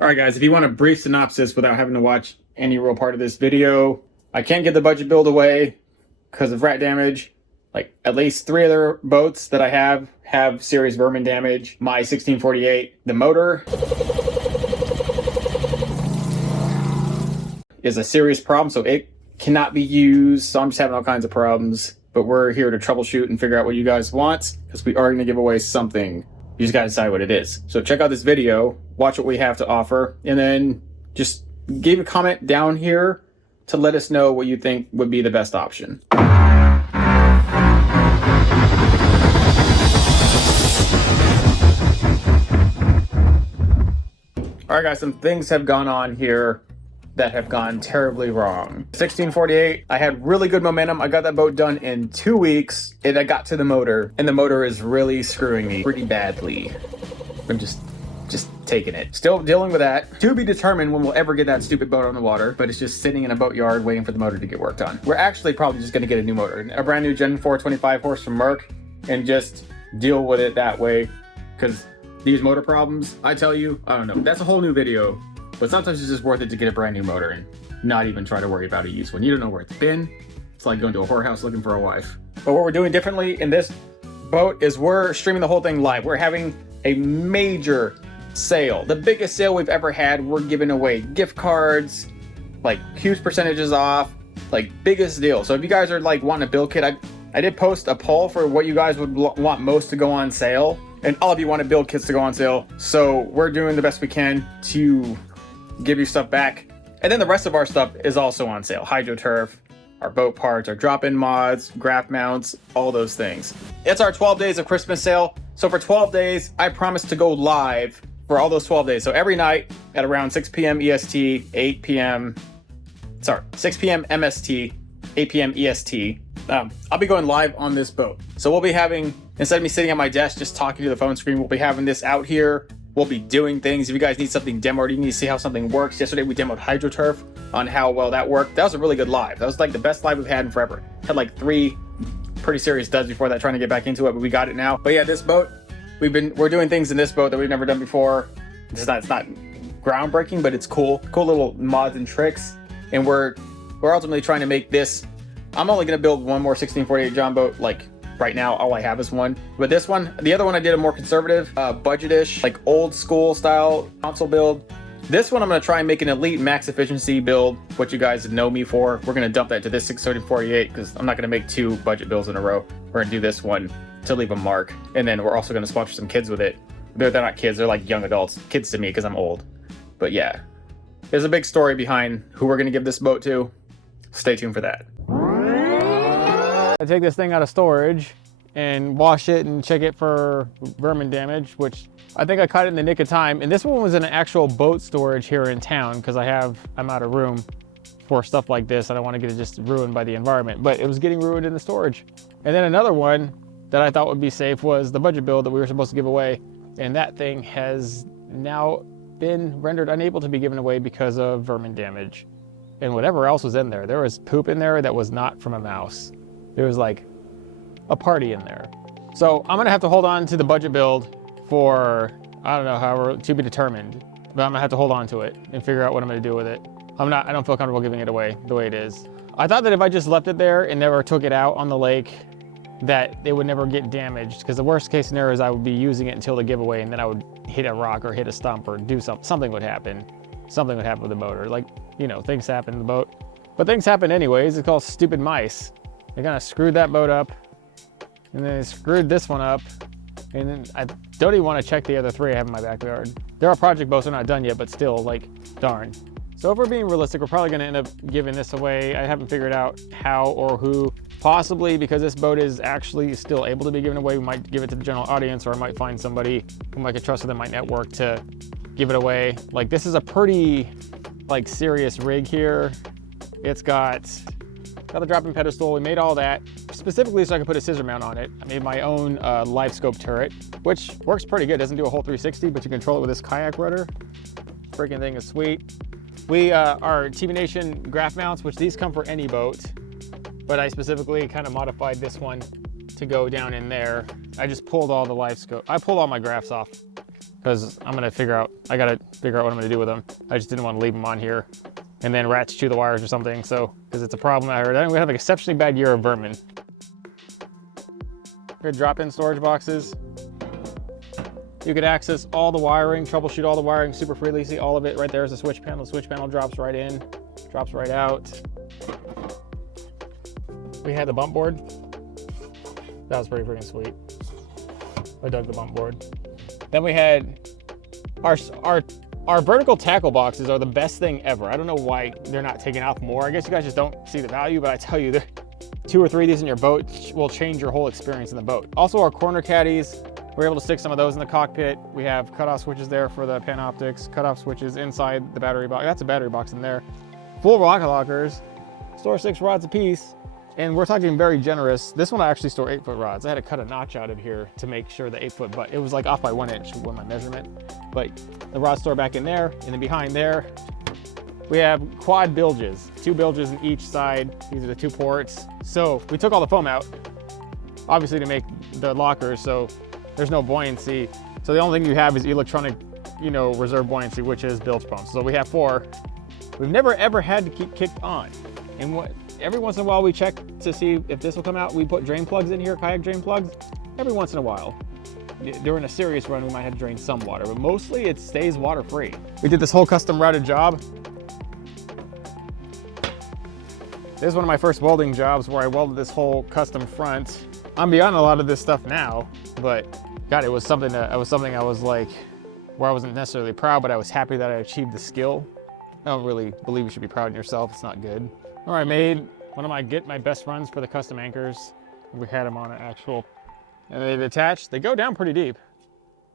All right, guys, if you want a brief synopsis without having to watch any real part of this video, I can't get the budget build away because of rat damage. Like, at least 3 other boats that I have serious vermin damage. My 1648, the motor is a serious problem, so it cannot be used. So I'm just having all kinds of problems. But we're here to troubleshoot and figure out what you guys want, because we are going to give away something. You just got to decide what it is. So check out this video, watch what we have to offer, and then just give a comment down here to let us know what you think would be the best option. All right, guys, some things have gone on here that have gone terribly wrong. 1648, I had really good momentum. I got that boat done in 2 weeks, and I got to the motor, and the motor is really screwing me pretty badly. I'm just taking it. Still dealing with that. To be determined when we'll ever get that stupid boat on the water, but it's just sitting in a boatyard waiting for the motor to get worked on. We're actually probably just gonna get a new motor, a brand new Gen 4 25 horse from Merck, and just deal with it that way, because these motor problems, I tell you, I don't know. That's a whole new video. But sometimes it's just worth it to get a brand new motor and not even try to worry about a used one. You don't know where it's been. It's like going to a whorehouse looking for a wife. But what we're doing differently in this boat is we're streaming the whole thing live. We're having a major sale. The biggest sale we've ever had. We're giving away gift cards, like huge percentages off, like biggest deal. So if you guys are like wanting a build kit, I did post a poll for what you guys would want most to go on sale. And all of you wanted build kits to go on sale. So we're doing the best we can to give you stuff back. And then the rest of our stuff is also on sale. HydroTurf, our boat parts, our drop-in mods, graph mounts, all those things. It's our 12 days of Christmas sale. So for 12 days, I promise to go live for all those 12 days. So every night at around 6 p.m. EST, 6 p.m. MST, 8 p.m. EST, I'll be going live on this boat. So we'll be having, instead of me sitting at my desk just talking to the phone screen, we'll be having this out here. We'll be doing things. If you guys need something demoed, you need to see how something works. Yesterday we demoed HydroTurf on how well that worked. That was a really good live. That was like the best live we've had in forever. Had like 3 pretty serious duds before that, trying to get back into it, but we got it now. But yeah, this boat, we're doing things in this boat that we've never done before. It's not groundbreaking, but it's cool. Cool little mods and tricks. And we're ultimately trying to make this. I'm only gonna build one more 1648 John boat, like right now, all I have is one. But this one, the other one I did a more conservative, budget-ish, like old school style console build. This one I'm gonna try and make an elite max efficiency build, what you guys know me for. We're gonna dump that to this 1648 because I'm not gonna make 2 budget builds in a row. We're gonna do this one to leave a mark. And then we're also gonna sponsor some kids with it. They're not kids, they're like young adults. Kids to me because I'm old. But yeah, there's a big story behind who we're gonna give this boat to. Stay tuned for that. I take this thing out of storage and wash it and check it for vermin damage, which I think I caught it in the nick of time. And this one was in an actual boat storage here in town because I'm out of room for stuff like this. I don't want to get it just ruined by the environment, but it was getting ruined in the storage. And then another one that I thought would be safe was the budget build that we were supposed to give away. And that thing has now been rendered unable to be given away because of vermin damage. And whatever else was in there, there was poop in there that was not from a mouse. There was like a party in there. So I'm gonna have to hold on to the budget build for, I don't know, however, to be determined, but I'm gonna have to hold on to it and figure out what I'm gonna do with it. I don't feel comfortable giving it away the way it is. I thought that if I just left it there and never took it out on the lake, that it would never get damaged, because the worst case scenario is I would be using it until the giveaway and then I would hit a rock or hit a stump or do something would happen. Something would happen with the motor. Like, you know, things happen in the boat. But things happen anyways. It's called stupid mice. They kind of screwed that boat up, and then they screwed this one up, and then I don't even want to check the other 3 I have in my backyard. There are project boats, they're not done yet, but still, like, darn. So if we're being realistic, we're probably going to end up giving this away. I haven't figured out how or who. Possibly because this boat is actually still able to be given away, we might give it to the general audience, or I might find somebody whom I could trust within my network to give it away. Like, this is a pretty, like, serious rig here. It's got the drop-in pedestal. We made all that specifically so I could put a scissor mount on it. I made my own live scope turret, which works pretty good. It doesn't do a whole 360, but you control it with this kayak rudder. Freaking thing is sweet. We are TV Nation graph mounts, which these come for any boat, but I specifically kind of modified this one to go down in there. I just pulled all the live scope. I pulled all my graphs off because I gotta figure out what I'm gonna do with them. I just didn't want to leave them on here and then rats chew the wires or something. So, because it's a problem I heard. I think we have an exceptionally bad year of vermin. Here, drop-in storage boxes. You could access all the wiring, troubleshoot all the wiring super freely. See all of it right there is a switch panel. The switch panel drops right in, drops right out. We had the bump board. That was pretty freaking sweet. I dug the bump board. Then we had our vertical tackle boxes are the best thing ever. I don't know why they're not taking off more. I guess you guys just don't see the value, but I tell you, 2 or 3 of these in your boat will change your whole experience in the boat. Also, our corner caddies, we're able to stick some of those in the cockpit. We have cutoff switches there for the Panoptics, cutoff switches inside the battery box. That's a battery box in there. Full rocket lockers, store 6 rods apiece. And we're talking very generous. This one I actually store 8-foot rods. I had to cut a notch out of here to make sure the 8-foot, but it was like off by 1 inch with my measurement. But the rod store back in there, and then behind there, we have quad bilges, 2 bilges in each side. These are the 2 ports. So we took all the foam out, obviously to make the lockers, so there's no buoyancy. So the only thing you have is electronic, reserve buoyancy, which is bilge pumps. So we have 4. We've never ever had to keep kicked on. And every once in a while we check to see if this will come out. We put drain plugs in here, kayak drain plugs, every once in a while. During a serious run, we might have to drain some water, but mostly it stays water free. We did this whole custom routed job. This is one of my first welding jobs where I welded this whole custom front. I'm beyond a lot of this stuff now, but God, it was something I was like, where I wasn't necessarily proud, but I was happy that I achieved the skill. I don't really believe you should be proud of yourself. It's not good. All right, made one of my best runs for the custom anchors. We had them on an actual, and they've attached. They go down pretty deep.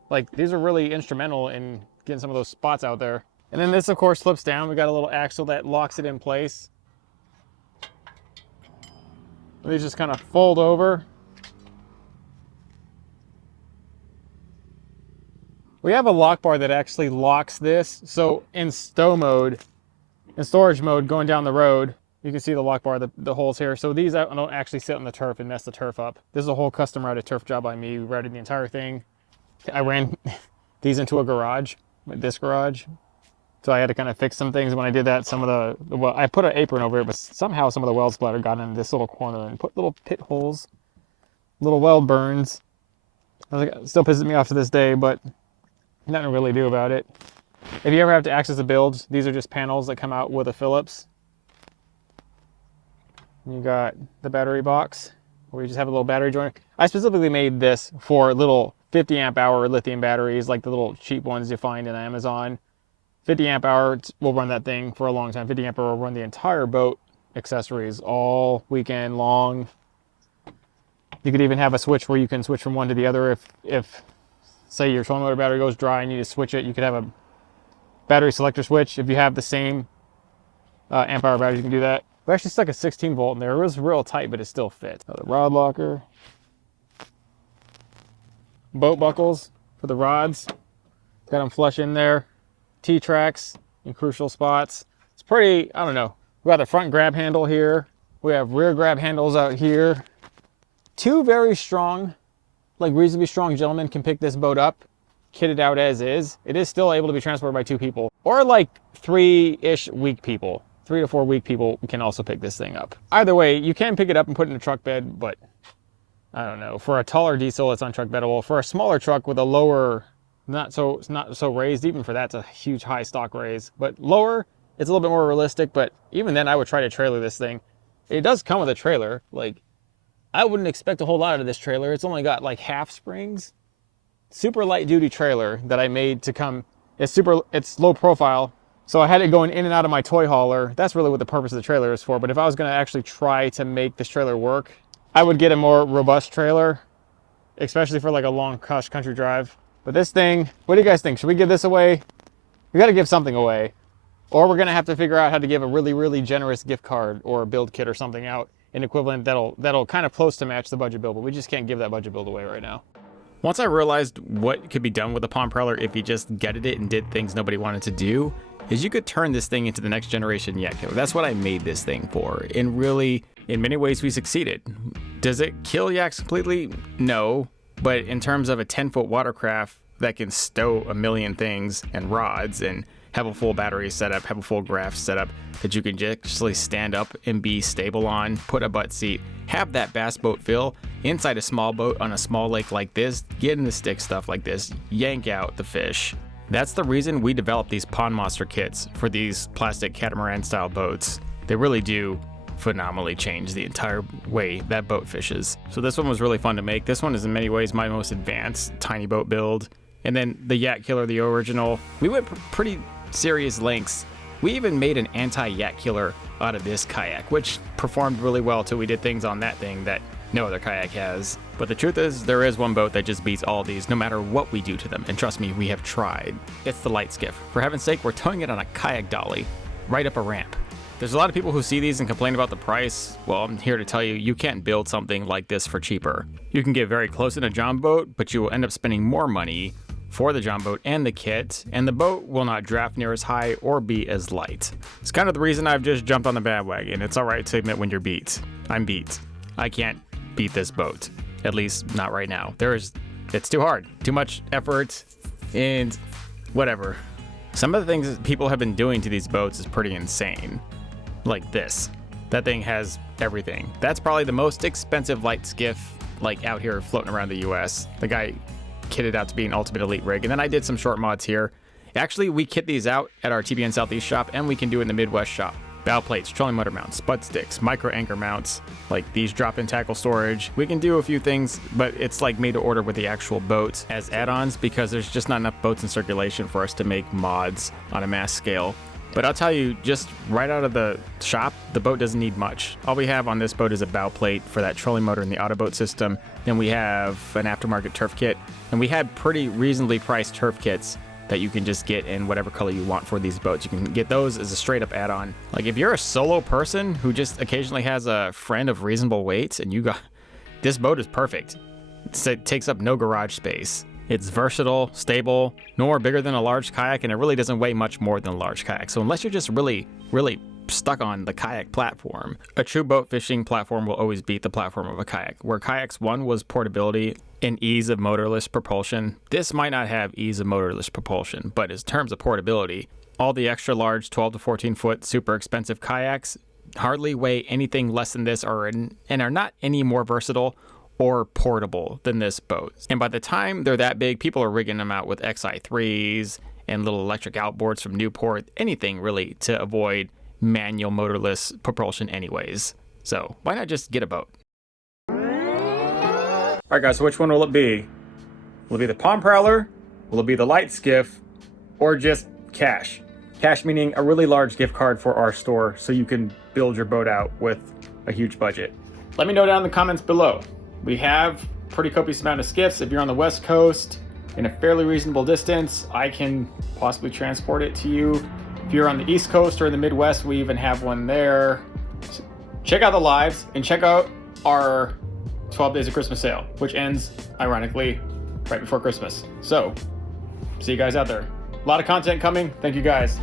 Like, these are really instrumental in getting some of those spots out there. And then this, of course, slips down. We got a little axle that locks it in place. And these just kind of fold over. We have a lock bar that actually locks this. So in stow mode, in storage mode, going down the road, you can see the lock bar, the holes here. So these don't actually sit on the turf and mess the turf up. This is a whole custom routed turf job by me. We routed the entire thing. I ran these into a garage, this garage. So I had to kind of fix some things when I did that. Well, I put an apron over it, but somehow some of the weld splatter got into this little corner and put little pit holes, little weld burns. It still pisses me off to this day, but nothing to really do about it. If you ever have to access a bilge, these are just panels that come out with a Phillips. You got the battery box, where you just have a little battery joint. I specifically made this for little 50 amp hour lithium batteries, like the little cheap ones you find in Amazon. 50 amp hour will run that thing for a long time. 50 amp hour will run the entire boat accessories all weekend long. You could even have a switch where you can switch from one to the other. If say your trolling motor battery goes dry and you need to switch it, you could have a battery selector switch. If you have the same amp hour battery, you can do that. We actually stuck a 16 volt in there. It was real tight, but it still fit. Another rod locker. Boat buckles for the rods. Got them flush in there. T-tracks in crucial spots. It's pretty, I don't know. We got the front grab handle here. We have rear grab handles out here. 2 very strong, like reasonably strong gentlemen can pick this boat up, kitted out as is. It is still able to be transported by 2 people, or like 3-ish weak people. 3 to 4 weak people can also pick this thing up. Either way, you can pick it up and put it in a truck bed, but I don't know. For a taller diesel, it's on truck beddable. For a smaller truck with a lower, not so raised, even for that's a huge high stock raise, but lower, it's a little bit more realistic. But even then, I would try to trailer this thing. It does come with a trailer. Like, I wouldn't expect a whole lot out of this trailer. It's only got like half springs. Super light duty trailer that I made to come. It's low profile. So I had it going in and out of my toy hauler. That's really what the purpose of the trailer is for. But if I was going to actually try to make this trailer work, I would get a more robust trailer, especially for like a long cross country drive. But this thing, what do you guys think? Should we give this away? We got to give something away. Or we're going to have to figure out how to give a really, really generous gift card or a build kit or something out, an equivalent that'll kind of close to match the budget build. But we just can't give that budget build away right now. Once I realized what could be done with a palm propeller if you just gutted it and did things nobody wanted to do, is you could turn this thing into the next generation yak killer. That's what I made this thing for. And really, in many ways, we succeeded. Does it kill yaks completely? No. But in terms of a 10-foot watercraft that can stow a million things and rods and have a full battery setup, have a full graph setup that you can just actually stand up and be stable on, put a butt seat, have that bass boat feel inside a small boat on a small lake like this, get in the stick stuff like this, yank out the fish. That's the reason we developed these pond monster kits for these plastic catamaran style boats. They really do phenomenally change the entire way that boat fishes. So this one was really fun to make. This one is in many ways my most advanced tiny boat build. And then the Yak Killer, the original, we went pretty serious lengths. We even made an anti-yak killer out of this kayak, which performed really well till we did things on that thing that no other kayak has. But the truth is, there is one boat that just beats all these no matter what we do to them. And trust me, we have tried. It's the light skiff. For heaven's sake, we're towing it on a kayak dolly right up a ramp. There's a lot of people who see these and complain about the price. Well, I'm here to tell you, you can't build something like this for cheaper. You can get very close in a John boat, but you will end up spending more money for the John boat and the kit, and the boat will not draft near as high or be as light. It's kind of the reason I've just jumped on the bandwagon. It's all right to admit when you're beat. I'm beat. I can't beat this boat, at least not right now. It's too hard, too much effort, and whatever. Some of the things that people have been doing to these boats is pretty insane. Like this. That thing has everything. That's probably the most expensive light skiff like out here floating around the US. The guy kitted out to be an ultimate elite rig, and then I did some short mods here. Actually, we kit these out at our TBN Southeast shop, and we can do it in the Midwest shop. Bow plates, trolling motor mounts, spud sticks, micro anchor mounts, like these drop-in tackle storage. We can do a few things, but it's like made to order with the actual boats as add-ons because there's just not enough boats in circulation for us to make mods on a mass scale. But I'll tell you, just right out of the shop, the boat doesn't need much. All we have on this boat is a bow plate for that trolling motor in the auto boat system. Then we have an aftermarket turf kit, and we had pretty reasonably priced turf kits that you can just get in whatever color you want for these boats. You can get those as a straight up add-on. Like if you're a solo person who just occasionally has a friend of reasonable weight, and this boat is perfect. It takes up no garage space. It's versatile, stable, no more bigger than a large kayak, and it really doesn't weigh much more than a large kayak. So unless you're just really stuck on the kayak platform, a true boat fishing platform will always beat the platform of a kayak. Where kayaks one was portability and ease of motorless propulsion, this might not have ease of motorless propulsion, but in terms of portability, all the extra large 12 to 14 foot super expensive kayaks hardly weigh anything less than this and are not any more versatile or portable than this boat. And by the time they're that big, people are rigging them out with XI3s and little electric outboards from Newport, anything really to avoid manual motorless propulsion anyways. So why not just get a boat? All right guys, so which one will it be? Will it be the Pond Prowler? Will it be the light skiff? Or just cash? Cash meaning a really large gift card for our store so you can build your boat out with a huge budget. Let me know down in the comments below. We have pretty copious amount of skiffs. If you're on the West Coast in a fairly reasonable distance, I can possibly transport it to you. If you're on the East Coast or in the Midwest, we even have one there. So check out the lives and check out our 12 Days of Christmas sale, which ends, ironically, right before Christmas. So, see you guys out there. A lot of content coming. Thank you guys.